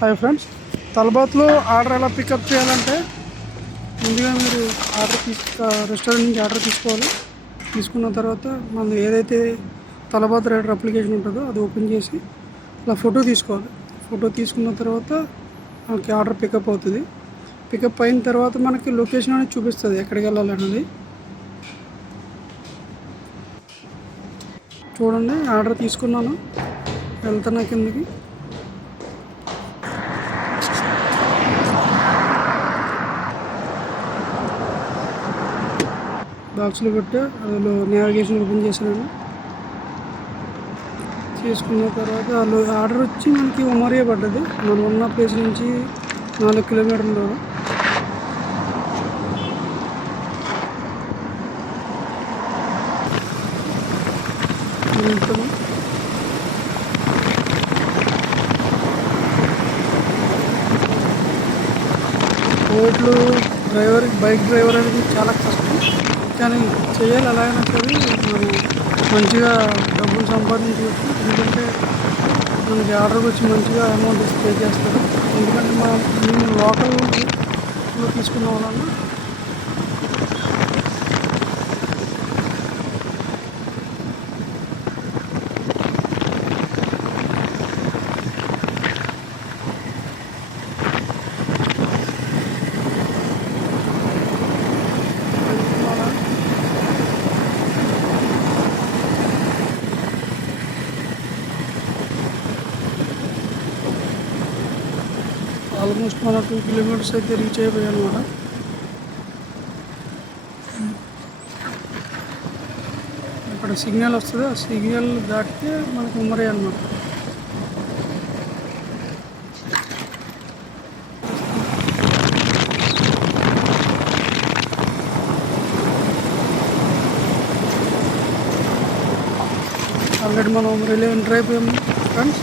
Hi friends, తలబాత్లో ఆర్డర్ ఎలా పికప్ చేయాలంటే ముందుగా మీరు రెస్టారెంట్ నుంచి ఆర్డర్ తీసుకోవాలి. తీసుకున్న తర్వాత మనం ఏదైతే తలబాత్ రైడర్ అప్లికేషన్ ఉంటుందో అది ఓపెన్ చేసి ఇలా ఫోటో తీసుకోవాలి. ఫోటో తీసుకున్న తర్వాత మనకి ఆర్డర్ పికప్ అవుతుంది. పికప్ అయిన తర్వాత మనకి లొకేషన్ అనేది చూపిస్తుంది ఎక్కడికి వెళ్ళాలనేది. చూడండి, ఆర్డర్ తీసుకున్నాను, వెళ్తున్నా కిందకి. బాక్స్లో పెట్టా, అందులో నావిగేషన్ ఓపెన్ చేశాను. చేసుకున్న తర్వాత ఆర్డర్ వచ్చి మనకి ఉమరియా పడ్డది. మనం ఉన్న ప్లేస్ నుంచి 4 కిలోమీటర్లు వెళ్తాము. రోడ్లు బైక్ డ్రైవర్ అనేది చాలా కష్టం, కానీ చేయాలి. అలాగైనా సరే మనం మంచిగా డబ్బులు సంపాదించవచ్చు. ఎందుకంటే మనకి ఆర్డర్కి వచ్చి మంచిగా అమౌంట్ పే చేస్తారు. ఎందుకంటే మేము లోకల్లో తీసుకున్న వలన ఆల్మోస్ట్ మన 2 కిలోమీటర్స్ అయితే రీచ్ అయిపోయాయి అనమాట. ఇక్కడ సిగ్నల్ వస్తుంది, ఆ సిగ్నల్ దాటితే మనకు ఉమ్మరే అనమాట. ఆల్రెడీ మనం ఉమ్మరేలో ఎంటర్ అయిపోయాము ఫ్రెండ్స్.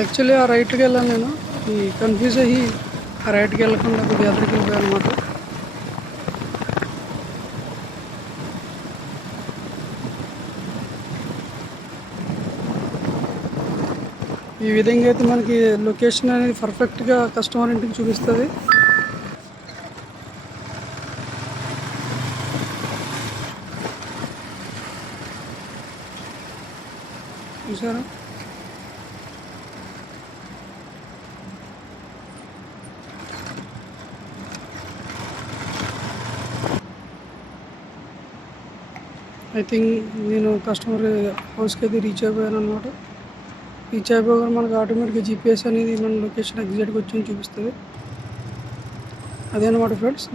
యాక్చువల్లీ ఆ రైట్కి వెళ్ళాను నేను, ఈ కన్ఫ్యూజ్ అయ్యి ఆ రైట్కి వెళ్ళకుండా కొద్దిగా ఎదురుకి వెళ్ళిపోయాను అనమాట. ఈ విధంగా అయితే మనకి లొకేషన్ అనేది పర్ఫెక్ట్గా కస్టమర్ ఇంటికి చూపిస్తుంది. చూసారా? ఐ థింక్ నేను కస్టమర్ హౌస్కి అయితే రీచ్ అయిపోయాను అనమాట. రీచ్ అయిపోగానే మనకు ఆటోమేటిక్గా జీపీఎస్ అనేది మన లొకేషన్ ఎగ్జాక్ట్గా వచ్చి చూపిస్తుంది. అదే అనమాట ఫ్రెండ్స్.